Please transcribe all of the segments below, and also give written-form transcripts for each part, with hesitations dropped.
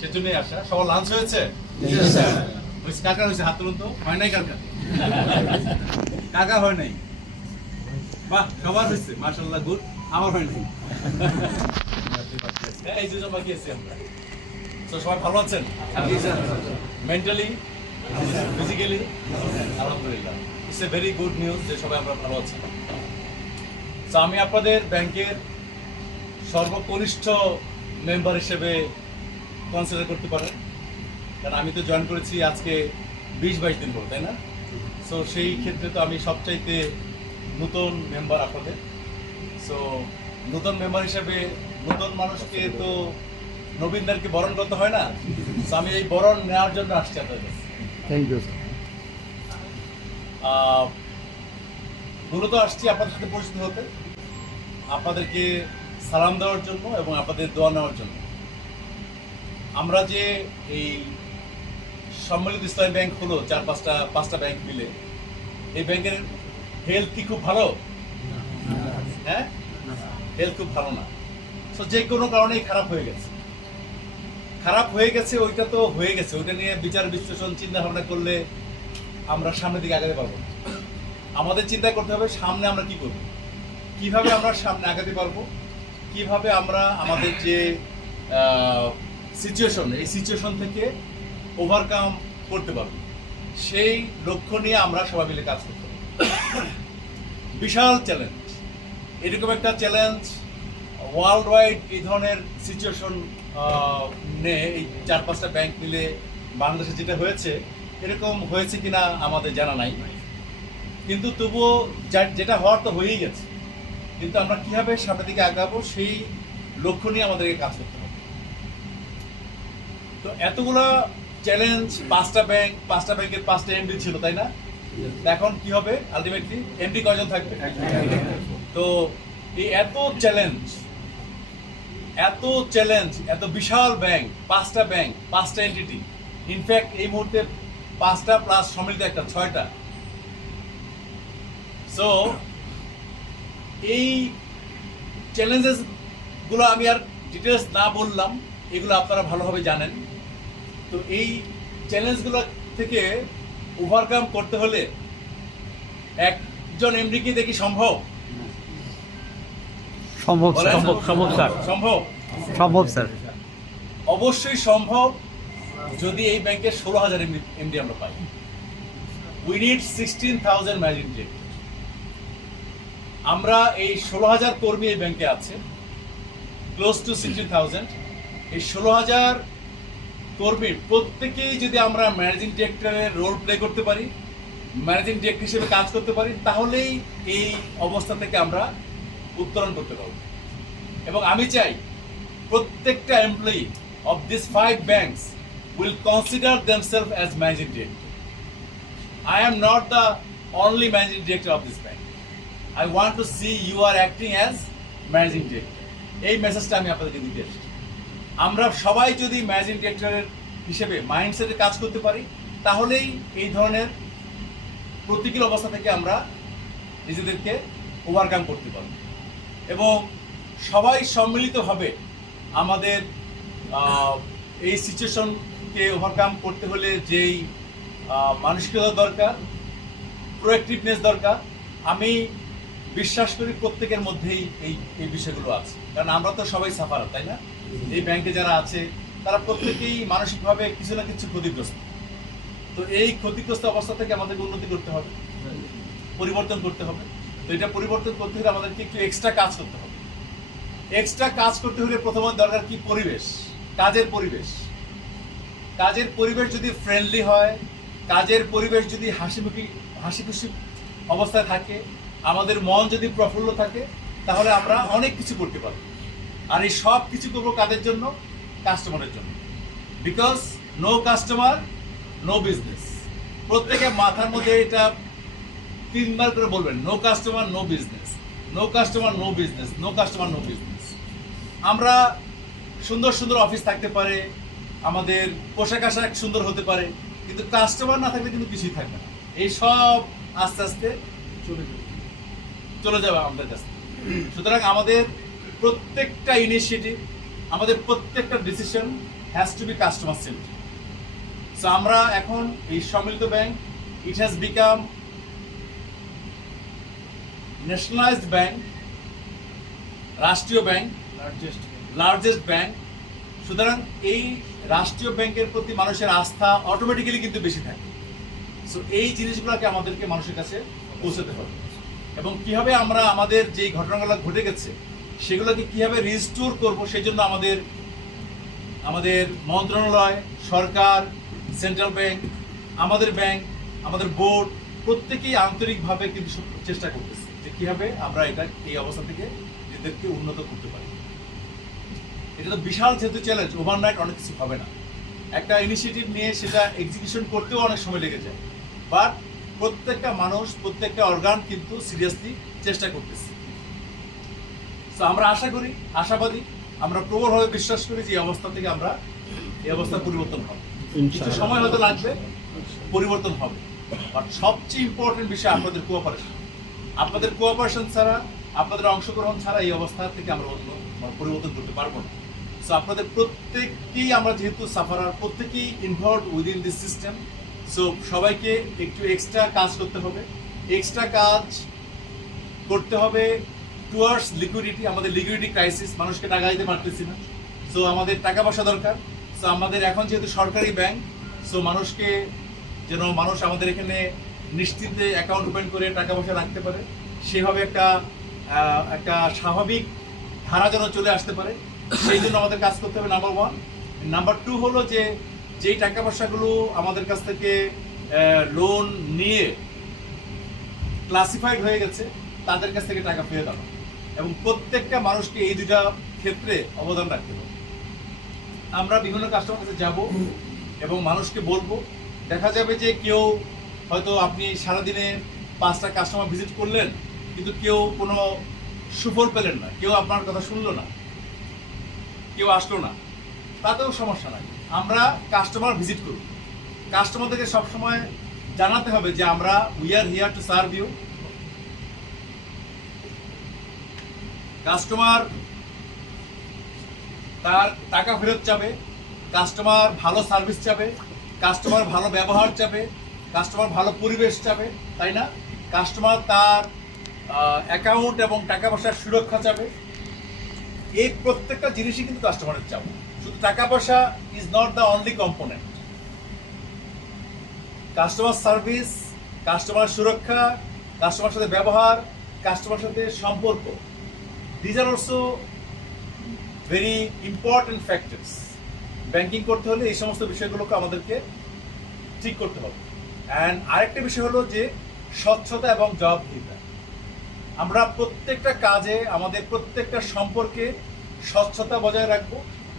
সেজন্যই আসা। সবার লাঞ্চ হয়েছে? কাকার হয়েছে? হাত তুলুন তো। হয় নাই কাকা? কাকা হয় নাই? বাহ, সবার হয়েছে, মাশাআল্লাহ, গুড। আমার হয় নাই। এই দুজন বাকি আছি আমরা। তো সবাই ভালো আছেন? Mentally, physically? আলহামদুলিল্লাহ। It's a very good news যে সবাই আমরা ভালো আছি। তো আমি আপনাদের ব্যাংকের সর্বকনিষ্ঠ মেম্বার হিসেবে কনসিডার করতে পারেন, কারণ আমি তো জয়েন করেছি আজকে 20-22 দিন পর, তাই না? সো সেই ক্ষেত্রে তো আমি সবচাইতে নতুন মেম্বার আপনাদের। সো নতুন মেম্বার হিসেবে নতুন মানুষকে তো নবীনদেরকে বরণ করতে হয় না। সো আমি এই বরণ নেওয়ার জন্য আসছি আপনাদের কাছে। Thank you sir. মূলত আসছি আপনাদের সাথে পরিচিত হতে, আপনাদেরকে সালাম দেওয়ার জন্য এবং আপনাদের দোয়া নেওয়ার জন্য। আমরা যে এই সম্মিলিত ইসলামী ব্যাংক হলো 4-5টা ব্যাংক মিলে, এই ব্যাংকের হেলথ কি খুব ভালো? হ্যাঁ, হেলথ খুব ভালো না। সো যে কোনো কারণেই খারাপ হয়ে গেছে, ওইটা তো হয়ে গেছে। ওইটা নিয়ে বিচার বিশ্লেষণ চিন্তা ভাবনা করলে আমরা সামনের দিকে আগাতে পারবো না। আমাদের চিন্তা করতে হবে সামনে আমরা কি করব, কিভাবে আমরা সামনে আগাতে পারবো, কিভাবে আমরা আমাদের যে সিচুয়েশন, এই সিচুয়েশন থেকে ওভারকাম করতে পারবো, সেই লক্ষ্য নিয়ে আমরা সবাই মিলে কাজ করতে হবে। বিশাল চ্যালেঞ্জ, এরকম একটা চ্যালেঞ্জ ওয়ার্ল্ড ওয়াইড এই ধরনের সিচুয়েশন নিয়ে এই 4-5টা ব্যাংক মিলে বাংলাদেশে যেটা হয়েছে, এরকম হয়েছে কিনা আমাদের জানা নাই। কিন্তু তবুও যেটা হওয়ার তো হয়েই গেছে, কিন্তু আমরা কিভাবে সামনের দিকে আগাবো সেই লক্ষ্য নিয়ে আমাদেরকে কাজ করতে হবে। তো এতগুলা চ্যালেঞ্জ, 5টা ব্যাংকের 5টা এমডি ছিল, তাই না? এখন কি হবে আলটিমেটলি? এমডি কয়জন থাকবে? তো এই এত চ্যালেঞ্জ, এত বিশাল ব্যাংক, 5টা ব্যাংক, 5টা এন্টিটি, ইনফ্যাক্ট এই মুহূর্তে 5টা প্লাস সম্মিলিত একটা 6টা। সো এই চ্যালেঞ্জেস গুলো আমি আর ডিটেলস না বললাম, এগুলো আপনারা ভালোভাবে জানেন। তো এই চ্যালেঞ্জগুলো থেকে ওভারকাম করতে হলে একজন এমডি দেখি সম্ভব? সম্ভব স্যার। সম্ভব স্যার। অবশ্যই সম্ভব, যদি এই ব্যাংকের 16,000 এমডি আমরা পাই। We need 16,000 managing director. আমরা এই 16,000 কর্মী এই ব্যাংকে আছে, ক্লোজ টু 16,000। এই 16,000 কর্মীর প্রত্যেকেই যদি আমরা ম্যানেজিং ডিরেক্টরের রোল প্লে করতে পারি, ম্যানেজিং ডিরেক্টর হিসেবে কাজ করতে পারি, তাহলেই এই অবস্থা থেকে আমরা উত্তরণ করতে পারব। এবং আমি চাই প্রত্যেকটা employee of this 5 banks will consider themselves as managing director. I am not the only managing director of this bank. I want to see you are acting as managing director. এই মেসেজটা আমি আপনাদেরকে দিতে এসেছি। আমরা সবাই যদি ম্যানেজিং ডিরেক্টরের হিসেবে মাইন্ডসেটে কাজ করতে পারি, তাহলেই এই ধরনের প্রতিকূল অবস্থা থেকে আমরা নিজেদেরকে ওভারকাম করতে পারব। এবং সবাই সম্মিলিতভাবে আমাদের এই সিচুয়েশনকে ওভারকাম করতে হলে যেই মানসিকতা দরকার, প্রোঅ্যাক্টিভনেস দরকার, আমি বিশ্বাস করি প্রত্যেকের মধ্যেই এই বিষয়গুলো আছে। কারণ আমরা তো সবাই সাফারার, তাই না? এই ব্যাংকে যারা আছে তারা প্রত্যেকেই মানসিকভাবে কিছু না কিছু ক্ষতিগ্রস্ত। তো এই ক্ষতিগ্রস্ত অবস্থা থেকে আমাদেরকে উন্নতি করতে হবে, পরিবর্তন করতে হবে। তো এটা পরিবর্তন করতে হলে আমাদেরকে একটু এক্সট্রা কাজ করতে হবে। এক্সট্রা কাজ করতে হলে প্রথমত দরকার কি? পরিবেশ, কাজের পরিবেশ। কাজের পরিবেশ যদি ফ্রেন্ডলি হয়, কাজের পরিবেশ যদি হাসি খুশি অবস্থায় থাকে, আমাদের মন যদি প্রফুল্ল থাকে, তাহলে আমরা অনেক কিছু করতে পারবো। আর এই সব কিছু করবো কাদের জন্য? কাস্টমারের জন্য। Because no customer no business. প্রত্যেকে মাথার মধ্যে এটা 3 বার করে বলবেন, no customer no business, no customer no business, no customer no business. আমরা সুন্দর সুন্দর অফিস থাকতে পারে, আমাদের পোশাক আশাক সুন্দর হতে পারে, কিন্তু কাস্টমার না থাকলে কিন্তু কিছুই থাকবে না। এই সব আস্তে আস্তে চলে যাবে আমাদের কাছে। সুতরাং আমাদের প্রত্যেকটা ইনিশিয়েটিভ, আমাদের প্রত্যেকটা decision has to be customer centric. So আমরা এখন এই সম্মিলিত bank, it has become nationalised bank, রাষ্ট্রীয় ব্যাংক, লার্জেস্ট ব্যাংক। সুতরাং এই রাষ্ট্রীয় ব্যাংকের প্রতি মানুষের আস্থা অটোমেটিক্যালি কিন্তু বেশি থাকে। সো এই জিনিসগুলোকে আমাদেরকে মানুষের কাছে পৌঁছাতে হবে, এবং কিভাবে আমরা আমাদের যে ঘটনাগুলো ঘটে গেছে সেগুলোকে কিভাবে রিস্টোর করব, সেই জন্য আমাদের মন্ত্রণালয়, সরকার, সেন্ট্রাল ব্যাংক, আমাদের ব্যাংক, আমাদের বোর্ড প্রত্যেকেই আন্তরিকভাবে কিন্তু চেষ্টা করতেছে যে কিভাবে আমরা এই অবস্থা থেকে নিজেদেরকে উন্নত করতে পারি। এটা তো বিশাল যেহেতু চ্যালেঞ্জ, ওভারনাইট অনেক কিছু হবে না। একটা ইনিশিয়েটিভ নিয়ে সেটা এক্সিকিউশন করতেও অনেক সময় লেগে যায়, বাট প্রত্যেকটা মানুষ, প্রত্যেকটা অর্গান কিন্তু সিরিয়াসলি চেষ্টা করতেছে। তো আমরা আশা করি, আশাবাদী, আমরা প্রবলভাবে বিশ্বাস করি যে এই অবস্থা থেকে এই অবস্থা পরিবর্তন হবে। কিছু সময় হয়তো লাগবে, পরিবর্তন হবে। বাট সবচেয়ে ইম্পর্টেন্ট বিষয় আপনাদের কোঅপারেশন। আপনাদের কোঅপারেশন ছাড়া, আপনাদের অংশগ্রহণ ছাড়া এই অবস্থা থেকে আমরা পরিবর্তন করতে পারবো না। সো আপনাদের প্রত্যেককেই, আমরা যেহেতু সাফারার, প্রত্যেকেই involve within this system. So সবাইকে একটু এক্সট্রা কাজ করতে হবে, টুয়ার্ডস লিকুইডিটি। আমাদের লিকুইডিটি ক্রাইসিস, মানুষকে টাকা দিতে পারতেছি না। সো আমাদের টাকা পয়সা দরকার। সো আমাদের এখন যেহেতু সরকারি ব্যাংক, সো মানুষ আমাদের এখানে নিশ্চিন্তে অ্যাকাউন্ট ওপেন করে টাকা পয়সা রাখতে পারে, সেভাবে একটা স্বাভাবিক ধারা যেন চলে আসতে পারে, সেই জন্য আমাদের কাজ করতে হবে, নাম্বার 1। নাম্বার 2 হলো যেই টাকা পয়সাগুলো আমাদের কাছ থেকে লোন নিয়ে ক্লাসিফাইড হয়ে গেছে, তাদের কাছ থেকে টাকা ফেরত দেওয়া, এবং প্রত্যেকটা মানুষকে এই দুটা ক্ষেত্রে অবদান রাখতে হবে। আমরা বিভিন্ন কাস্টমার কাছে যাব এবং মানুষকে বলবো, দেখা যাবে যে কেউ হয়তো, আপনি সারাদিনে 5টা কাস্টমার ভিজিট করলেন, কিন্তু কেউ কোনো সুফল পেলেন না, কেউ আপনার কথা শুনলো না, কেউ আসলো না, তাতেও সমস্যা নাই। আমরা কাস্টমার ভিজিট করব, কাস্টমারদেরকে সবসময় জানাতে হবে যে we are here to serve you. Customer তার টাকা ফেরত চাবে, কাস্টমার ভালো সার্ভিস চাবে, কাস্টমার ভালো ব্যবহার চাবে, কাস্টমার ভালো পরিবেশ চাবে, তাই না? কাস্টমার তার অ্যাকাউন্ট এবং টাকা পয়সার সুরক্ষা চাবে। এই প্রত্যেকটা জিনিসই কিন্তু কাস্টমারের চাবে। শুধু টাকা পয়সা is not the only component. Customer service, customer সুরক্ষা, কাস্টমার সাথে ব্যবহার, কাস্টমার সাথে সম্পর্ক, these are also very important factors. Banking করতে হলে এই সমস্ত বিষয়গুলোকে আমাদেরকে ঠিক করতে হবে। অ্যান্ড আরেকটা বিষয় হলো যে স্বচ্ছতা এবং জবাবদিহিতা। আমরা প্রত্যেকটা কাজে, আমাদের প্রত্যেকটা সম্পর্কে স্বচ্ছতা বজায় রাখবো,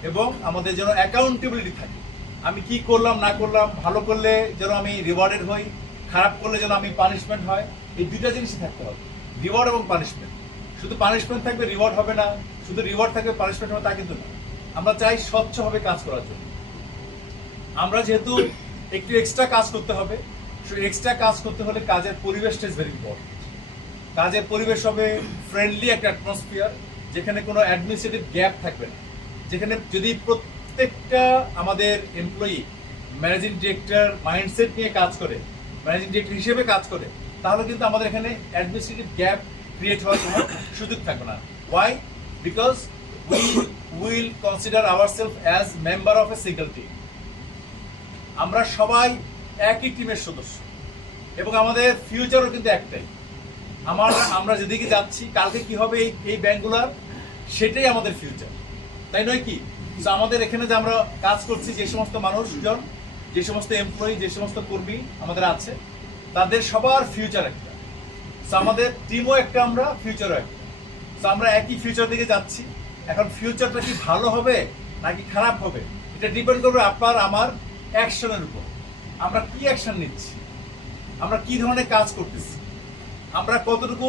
এবং আমাদের যেন অ্যাকাউন্টেবিলিটি থাকে। আমি কি করলাম না করলাম, ভালো করলে যেন আমি রিওয়ার্ডেড হই, খারাপ করলে যেন আমি পানিশমেন্ট হয়। এই দুইটা জিনিসই থাকতে হবে, রিওয়ার্ড এবং পানিশমেন্ট। শুধু পানিশমেন্ট থাকবে, রিওয়ার্ড হবে না, শুধু রিওয়ার্ড থাকবে, পানিশমেন্ট হবে, তা কিন্তু না। আমরা চাই স্বচ্ছভাবে কাজ করার জন্য। আমরা যেহেতু একটু এক্সট্রা কাজ করতে হবে, সেই এক্সট্রা কাজ করতে হলে কাজের পরিবেশটা ইজ ভেরি ইম্পর্টেন্ট। কাজের পরিবেশ হবে ফ্রেন্ডলি একটা অ্যাটমসফিয়ার, যেখানে কোনো অ্যাডমিনিস্ট্রেটিভ গ্যাপ থাকবে না, যেখানে যদি প্রত্যেকটা আমাদের এমপ্লয়ি ম্যানেজিং ডিরেক্টর মাইন্ডসেট নিয়ে কাজ করে, ম্যানেজিং ডিরেক্টর হিসেবে কাজ করে, তাহলে কিন্তু আমাদের এখানে অ্যাডমিনিস্ট্রেটিভ গ্যাপ ক্রিয়েট হওয়ার কোনো সুযোগ থাকবে না। Why? Because we will consider ourself as member of a single team. আমরা সবাই একই টিমের সদস্য, এবং আমাদের ফিউচারও কিন্তু একটাই। আমরা যেদিকে যাচ্ছি, কালকে কি হবে এই ব্যাংকগুলোর, সেটাই আমাদের ফিউচার, তাই নয় কি? আমাদের এখানে যে আমরা কাজ করছি, যে সমস্ত মানুষজন, যে সমস্ত এমপ্লয়ি, যে সমস্ত কর্মী আমাদের আছে, তাদের সবার ফিউচার একটা। আমাদের টিমও একটা, আমরা ফিউচারও একটা। আমরা একই ফিউচার দিকে যাচ্ছি। এখন ফিউচারটা কি ভালো হবে নাকি খারাপ হবে, এটা ডিপেন্ড করবে আপনার আমার অ্যাকশনের উপর। আমরা কি অ্যাকশন নিচ্ছি, আমরা কি ধরনের কাজ করতেছি, আমরা কতটুকু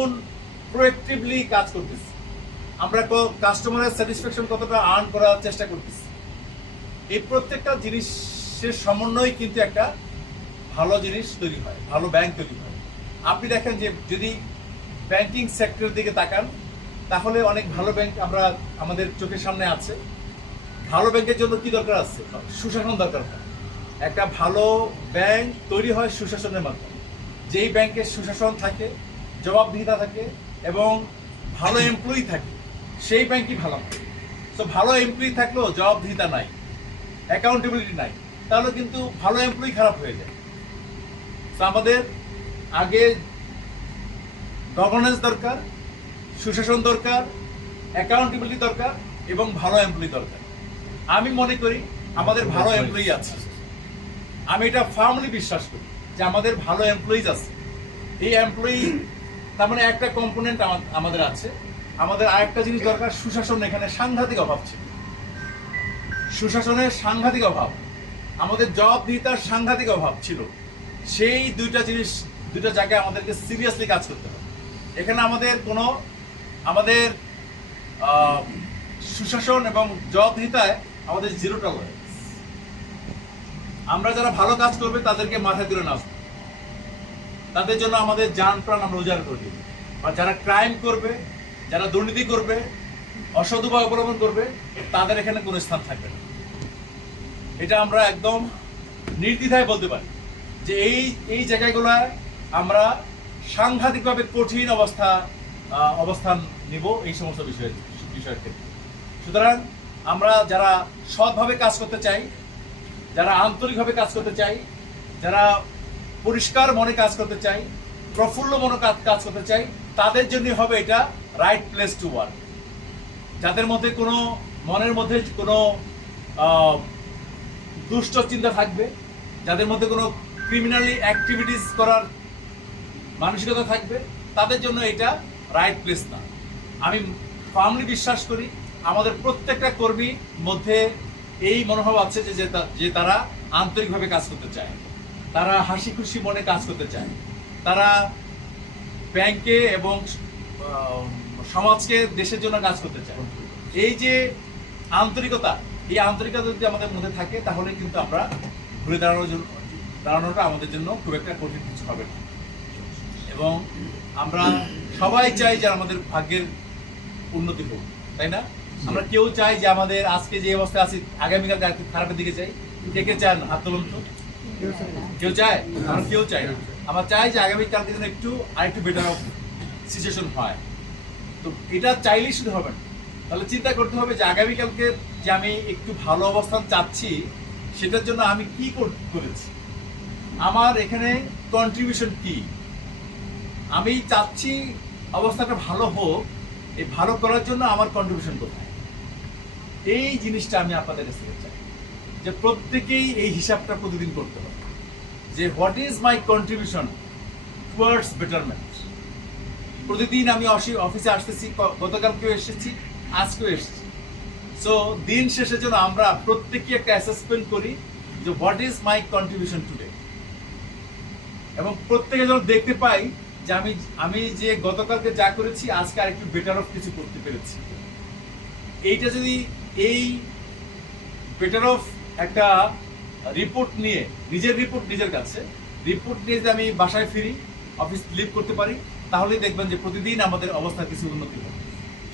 প্রোঅ্যাক্টিভলি কাজ করতেছি, আমরা কাস্টমারের স্যাটিসফ্যাকশন কতটা আর্ন করার চেষ্টা করতেছি। এই প্রত্যেকটা জিনিসের সমন্বয় কিন্তু একটা ভালো জিনিস তৈরি হয়, ভালো ব্যাংক তৈরি হয়। আপনি দেখেন যে যদি ব্যাংকিং সেক্টরের দিকে তাকান, তাহলে অনেক ভালো ব্যাংক আমাদের চোখের সামনে আছে, ভালো ব্যাংকের জন্য কি দরকার আছে? সুশাসন দরকার হয়। একটা ভালো ব্যাংক তৈরি হয় সুশাসনের মাধ্যমে। যেই ব্যাংকের সুশাসন থাকে, জবাবদিহিতা থাকে এবং ভালো এমপ্লয়ি থাকে, সেই ব্যাংকই ভালো। তো ভালো এমপ্লয়ি থাকলেও জবাবদিহিতা নাই, অ্যাকাউন্টেবিলিটি নাই, তাহলে কিন্তু ভালো এমপ্লয়ি খারাপ হয়ে যায়। তো আমাদের আগে গভর্নেন্স দরকার, সুশাসন দরকার, অ্যাকাউন্টেবিলিটি দরকার এবং ভালো এমপ্লয়ি দরকার। আমি মনে করি আমাদের ভালো এমপ্লয়ি আছে। আমি এটা ফার্মলি বিশ্বাস করি যে আমাদের ভালো এমপ্লয়িজ আছে। এই এমপ্লয়ি তার মানে একটা কম্পোনেন্ট আমাদের আছে। আমাদের আরেকটা জিনিস দরকার, সুশাসন। এখানে সাংঘাতিক অভাব ছিল, সুশাসনের সাংঘাতিক অভাব, আমাদের জবাবদিহিতার সাংঘাতিক অভাব ছিল। সেই দুইটা জায়গায় আমাদেরকে সিরিয়াসলি কাজ করতে হবে। এখানে আমাদের সুশাসন এবং জবাবদিহিতায় আমাদের জিরো টলারেন্স। আমরা যারা ভালো কাজ করবে তাদেরকে মাথায় তুলে নাচব, তাদের জন্য আমাদের জান প্রাণ আমরা উজাড় করে দিব। আর যারা ক্রাইম করবে, যারা দুর্নীতি করবে, অসৎ উপায় অবলম্বন করবে, তাদের এখানে কোনো স্থান থাকবে না। এটা আমরা একদম নির্দ্বিধায় বলতে পারি যে এই জায়গাগুলোয় আমরা সাংঘাতিকভাবে কঠিন অবস্থান নিব এই সমস্ত বিষয়ের ক্ষেত্রে। সুতরাং আমরা যারা সৎভাবে কাজ করতে চাই, যারা আন্তরিকভাবে কাজ করতে চাই, যারা পরিষ্কার মনে কাজ করতে চাই, প্রফুল্ল মনে কাজ করতে চাই, তাদের জন্য হবে এটা রাইট প্লেস টু ওয়ার্ক। যাদের মধ্যে মনের মধ্যে কোনো দুষ্ট চিন্তা থাকবে, যাদের মধ্যে কোনো ক্রিমিনালি অ্যাক্টিভিটিস করার মানসিকতা থাকবে, তাদের জন্য এটা রাইট প্লেস না। আমি ফার্মলি বিশ্বাস করি আমাদের প্রত্যেকটা কর্মীর মধ্যে এই মনোভাব আছে যে তারা আন্তরিকভাবে কাজ করতে চায়, তারা হাসি খুশি মনে কাজ করতে চায়, তারা ব্যাংকে এবং সমাজকে, দেশের জন্য কাজ করতে চায়। এই যে আন্তরিকতা, এই আন্তরিকতা যদি আমাদের মধ্যে থাকে তাহলে কিন্তু আমরা ঘুরে দাঁড়ানোটা আমাদের জন্য খুব একটা কঠিন কিছু হবে না। এবং আমরা সবাই চাই যে আমাদের ভাগ্যের উন্নতি হোক, তাই না? আমরা কেউ চাই যে আমাদের আজকে যে অবস্থায় আছি আগামীকাল খারাপের দিকে চাই? কে চায় না? হাত তুলুন তো। কেউ চায়? আমরা কেউ চাই না। আমরা চাই যে আগামীকাল থেকে আরেকটু বেটার অফ সিচুয়েশন হয়। তো এটা চাইলেই শুধু হবে না, তাহলে চিন্তা করতে হবে যে আগামীকালকে যে আমি একটু ভালো অবস্থান চাচ্ছি, সেটার জন্য আমি কি করেছি, আমার এখানে কন্ট্রিবিউশন কি। আমি চাচ্ছি অবস্থাটা ভালো হোক, এই ভালো করার জন্য আমার কন্ট্রিবিউশন কোথায়, এই জিনিসটা আমি আপনাদের কাছে চাই যে প্রত্যেকেই এই হিসাবটা প্রতিদিন করতে হবে যে what is my contribution towards betterment. প্রতিদিন আমি অফিসে আসতেছি, গতকালকেও এসেছি, আজকেও এসেছি। সো দিন শেষের জন্য আমরা প্রত্যেকেই একটা অ্যাসেসমেন্ট করি যে what is my contribution today, এবং প্রত্যেকে যেন দেখতে পাই যে আমি যে গতকালকে যা করেছি আজকে আরেকটু বেটার অফ কিছু করতে পেরেছি। এইটা যদি এই বেটার অফ একটা রিপোর্ট নিয়ে, নিজের রিপোর্ট নিজের কাছে রিপোর্ট নিয়ে যদি আমি বাসায় ফিরি, অফিস লিভ করতে পারি, তাহলেই দেখবেন যে প্রতিদিন আমাদের অবস্থার কিছু উন্নতি হবে।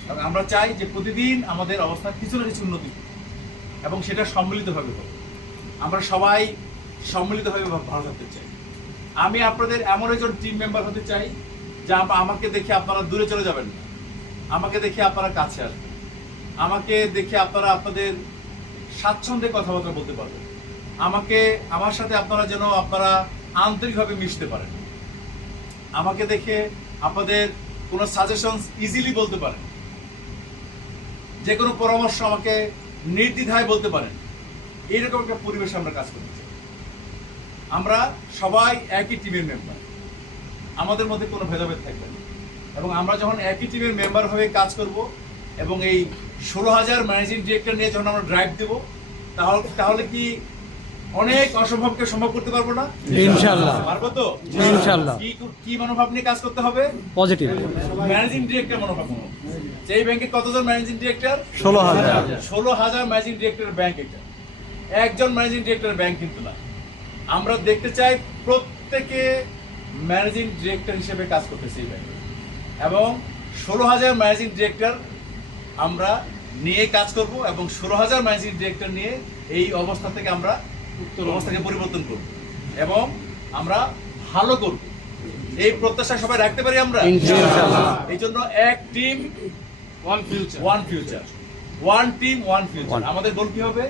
এবং আমরা চাই যে প্রতিদিন আমাদের অবস্থার কিছু না কিছু উন্নতি হবে এবং সেটা সম্মিলিতভাবে হবে। আমরা সবাই সম্মিলিতভাবে ভালো থাকতে চাই। আমি আপনাদের এমন একজন টিম মেম্বার হতে চাই যা আমাকে দেখে আপনারা দূরে চলে যাবেন না, আমাকে দেখে আপনারা কাছে আসবেন, আমাকে দেখে আপনারা আপনাদের স্বাচ্ছন্দ্যে কথাবার্তা বলতে পারবেন, আমার সাথে আপনারা আন্তরিকভাবে মিশতে পারেন, আমাকে দেখে আপনাদের কোনো সাজেশনস ইজিলি বলতে পারেন, যে কোনো পরামর্শ আমাকে নির্দ্বিধায় বলতে পারেন। এইরকম একটা পরিবেশে আমরা কাজ করতে চাই। আমরা সবাই একই টিমের মেম্বার, আমাদের মধ্যে কোনো ভেদাভেদ থাকবে না। এবং আমরা যখন একই টিমের মেম্বার হয়ে কাজ করব এবং এই 16,000 ম্যানেজিং ডিরেক্টর নিয়ে যখন আমরা ড্রাইভ দেব, তাহলে কি অনেক অসম্ভবকে সম্ভব করতে পারবো না? ইনশাআল্লাহ পারবো তো। ইনশাআল্লাহ। কি মনোভাব নিয়ে কাজ করতে হবে? পজিটিভ ম্যানেজিং ডিরেক্টর মনোভাব। এই ব্যাংকে কতজন managing director? 16,000। 16,000 managing director bank. এটা একজন ম্যানেজিং ডিরেক্টর ব্যাংক কিন্তু না। আমরা দেখতে চাই প্রত্যেকে ম্যানেজিং ডিরেক্টর হিসেবে কাজ করতেছে এই ব্যাংকে, এবং 16,000 ম্যানেজিং ডিরেক্টর আমরা নিয়ে কাজ করব এবং 16,000 ম্যানেজিং ডিরেক্টর নিয়ে এই অবস্থা থেকে আমরা অবস্থাকে পরিবর্তন করব এবং আমরা ভালো করব, এই প্রত্যাশা সবাই রাখতে পারি আমরা ইনশাআল্লাহ। এই জন্য এক team one future, one team one future. আমাদের গোল কি হবে?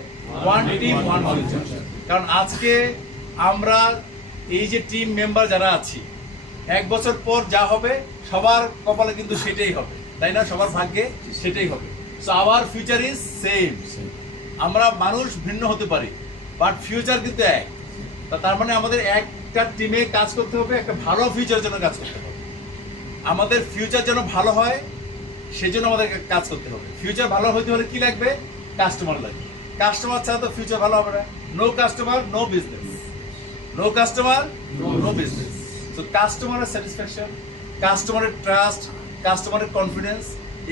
One team one future. কারণ আজকে আমরা এই যে টিম মেম্বার যারা আছি, 1 বছর পর যা হবে সবার কপালে কিন্তু সেটাই হবে, তাই না? সবার ভাগ্যে সেটাই হবে। So our future is same. আমরা মানুষ ভিন্ন হতে পারি, বাট ফিউচার কিন্তু এক। তার মানে আমাদের একটা টিমে কাজ করতে হবে, একটা ভালো ফিউচারের জন্য কাজ করতে হবে। আমাদের ফিউচার যেন ভালো হয় সেজন্য আমাদেরকে কাজ করতে হবে। ফিউচার ভালো হতে হলে কি লাগবে? কাস্টমার লাগবে। কাস্টমার ছাড়া তো ফিউচার ভালো হবে না। No customer no business, no customer no business. So কাস্টমারের স্যাটিসফ্যাকশন, কাস্টমারের ট্রাস্ট, কাস্টমারের কনফিডেন্স,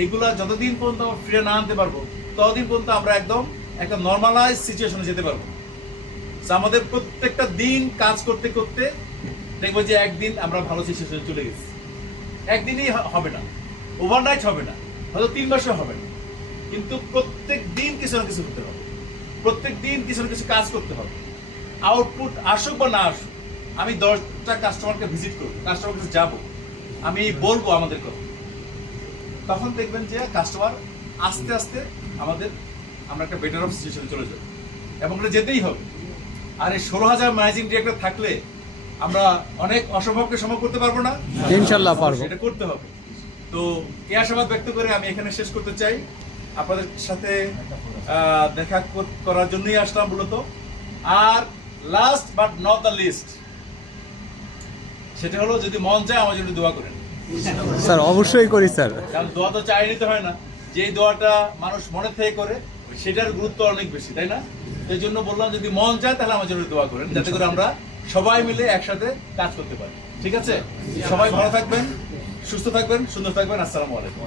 এগুলো যতদিন পর্যন্ত আমরা ফিরে না আনতে পারবো ততদিন পর্যন্ত আমরা একদম একটা নর্মালাইজ সিচুয়েশনে যেতে পারবো। So, আমাদের প্রত্যেকটা দিন কাজ করতে করতে দেখবো যে একদিন আমরা ভালো সিচুয়েশনে চলে গেছি। একদিনই হবে না, ওভারনাইট হবে না, হয়তো 3 মাসও হবে না, কিন্তু প্রত্যেক দিন কিছু না কিছু করতে হবে, প্রত্যেক দিন কিছু না কিছু কাজ করতে হবে। আউটপুট আসুক বা না আসুক, আমি 10টা কাস্টমারকে ভিজিট করবো, কাস্টমার কাছে যাবো, আমি বলবো আমাদের কথা, তখন দেখবেন যে কাস্টমার আস্তে আস্তে আমরা একটা বেটার অফ সিচুয়েশনে চলে যাবো এবং এটা যেতেই হবে। আর এই 16,000 ম্যানেজিং ডিরেক্টর থাকলে আমরা অনেক অসম্ভবকে সম্ভব করতে পারবো না? ইনশাআল্লাহ পারবো। এটা করতে হবে। তো এই আশাবাদ ব্যক্ত করে আমি এখানে শেষ করতে চাই। আপনাদের সাথে দেখা করার জন্যই আসলাম মূলত। আর last but not the least, সেটা হলো যদি মন চায় আমার জন্য দোয়া করেন। স্যার অবশ্যই করি স্যার। কারণ দোয়া তো চাই নিতে হয় না, যে দোয়াটা মানুষ মনে থেকে করে সেটার গুরুত্ব অনেক বেশি, তাই না? এই জন্য বললাম যদি মন চায় তাহলে আমার জন্য দোয়া করেন, যাতে করে আমরা সবাই মিলে একসাথে কাজ করতে পারি। ঠিক আছে? সবাই ভালো থাকবেন, সুস্থ থাকবেন, সুন্দর থাকবেন। আসসালামু আলাইকুম।